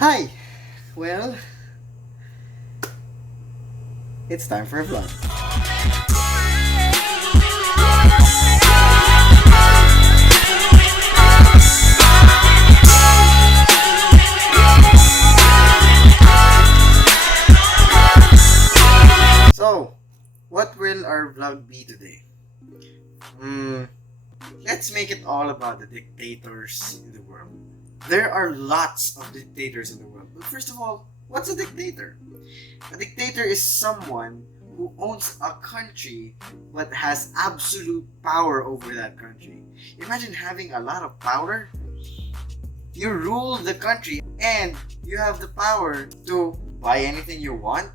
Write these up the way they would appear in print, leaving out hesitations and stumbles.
Hi! Well, it's time for a vlog. So, what will our vlog be today? Hmm, let's make it all about the dictators in the world. There are lots of dictators in the world, but first of all, what's a dictator? A dictator is someone who owns a country but has absolute power over that country. Imagine having a lot of power. You rule the country and you have the power to buy anything you want,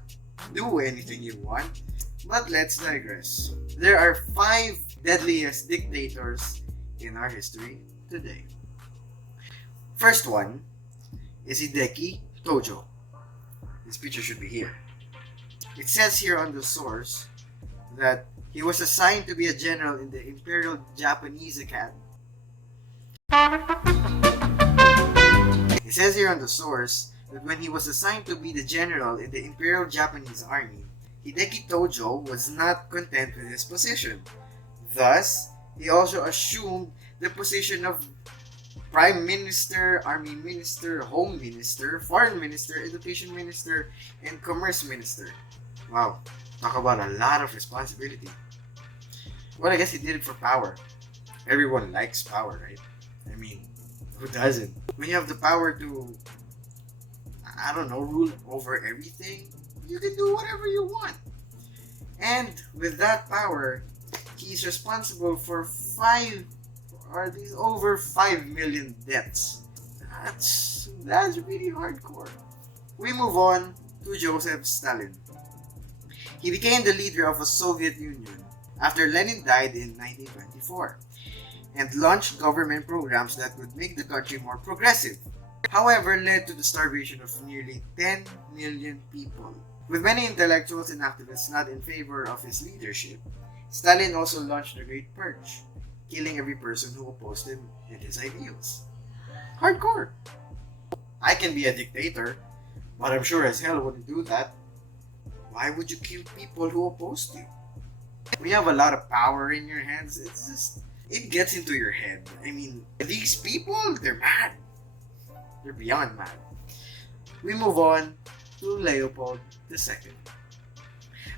do anything you want. But let's digress. There are 5 deadliest dictators in our history today. First one is Hideki Tojo. This picture should be here. It says here on the source that he was assigned to be a general in the Imperial Japanese Academy. It says here on the source that when he was assigned to be the general in the Imperial Japanese Army, Hideki Tojo was not content with his position. Thus, he also assumed the position of Prime Minister, Army Minister, Home Minister, Foreign Minister, Education Minister, and Commerce Minister. Wow, talk about a lot of responsibility. Well, I guess he did it for power. Everyone likes power, right? I mean, who doesn't? When you have the power to, I don't know, rule over everything, you can do whatever you want. And with that power, he's responsible for over 5 million deaths. That's really hardcore. We move on to Joseph Stalin. He became the leader of the Soviet Union after Lenin died in 1924 and launched government programs that would make the country more progressive. However, led to the starvation of nearly 10 million people. With many intellectuals and activists not in favor of his leadership, Stalin also launched the Great Purge, killing every person who opposed him and his ideals. Hardcore. I can be a dictator, but I'm sure as hell wouldn't do that. Why would you kill people who opposed you? When you have a lot of power in your hands, it gets into your head. I mean, these people, they're mad. They're beyond mad. We move on to Leopold II.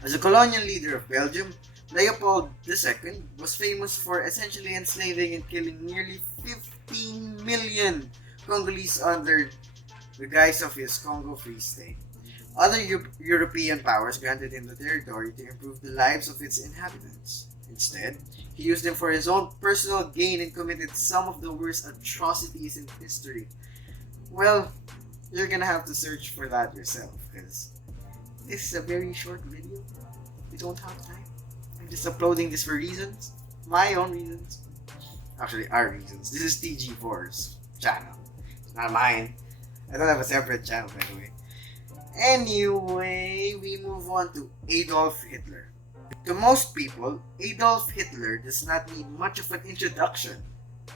As a colonial leader of Belgium, Leopold II was famous for essentially enslaving and killing nearly 15 million Congolese under the guise of his Congo Free State. Other European powers granted him the territory to improve the lives of its inhabitants. Instead, he used them for his own personal gain and committed some of the worst atrocities in history. Well, you're gonna have to search for that yourself, because this is a very short video. We don't have time. I'm just uploading this for reasons. My own reasons. Actually, our reasons. This is TG4's channel. It's not mine. I don't have a separate channel, by the way. Anyway, we move on to Adolf Hitler. To most people, Adolf Hitler does not need much of an introduction.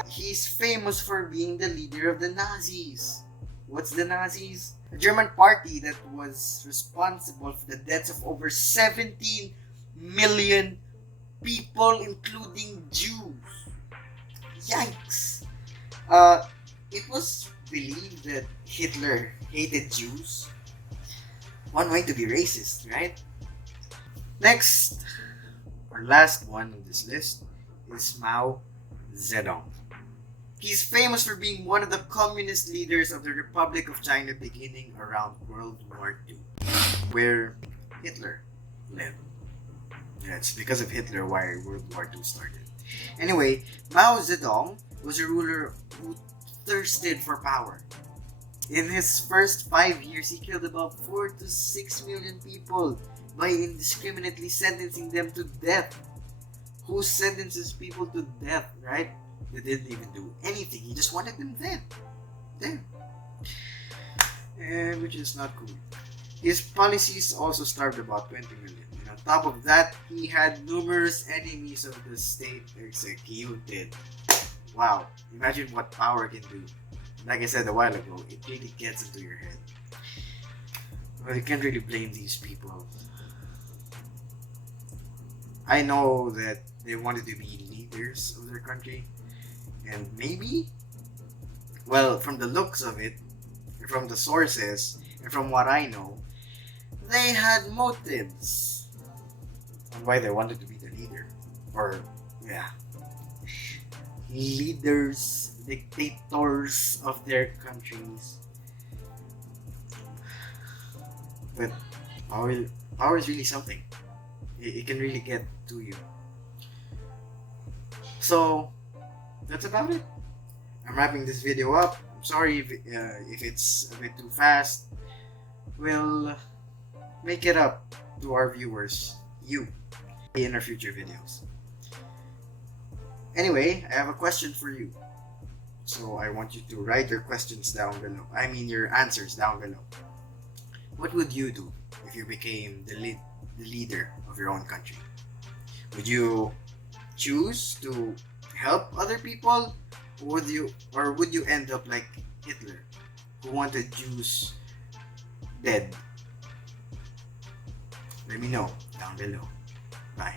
He's famous for being the leader of the Nazis. What's the Nazis? A German party that was responsible for the deaths of over 17 million people, including Jews. Yikes! It was believed that Hitler hated Jews. One way to be racist, right? Next, our last one on this list is Mao Zedong. He's famous for being one of the communist leaders of the Republic of China beginning around World War II, where Hitler led. Yeah, it's because of Hitler why World War II started. Anyway, Mao Zedong was a ruler who thirsted for power. In his first 5 years, he killed about 4 to 6 million people by indiscriminately sentencing them to death. Who sentences people to death, right? They didn't even do anything. He just wanted them dead. And which is not cool. His policies also starved about 20 million. And on top of that, he had numerous enemies of the state executed. Wow, imagine what power can do. like I said a while ago, it really gets into your head. Well, you can't really blame these people. I know that they wanted to be leaders of their country, and maybe, well, from the looks of it, from the sources, and from what I know, they had motives on why they wanted to be the leader. Or, yeah, leaders, dictators of their countries. But power, power is really something. It can really get to you. So, that's about it. I'm wrapping this video up. I'm sorry if it's a bit too fast. We'll make it up to our viewers, you, in our future videos. Anyway, I have a question for you. So I want you to write your questions down below. I mean your answers down below. What would you do if you became the leader of your own country? Would you choose to help other people, or would you end up like Hitler, who wanted Jews dead? Let me know down below. Bye.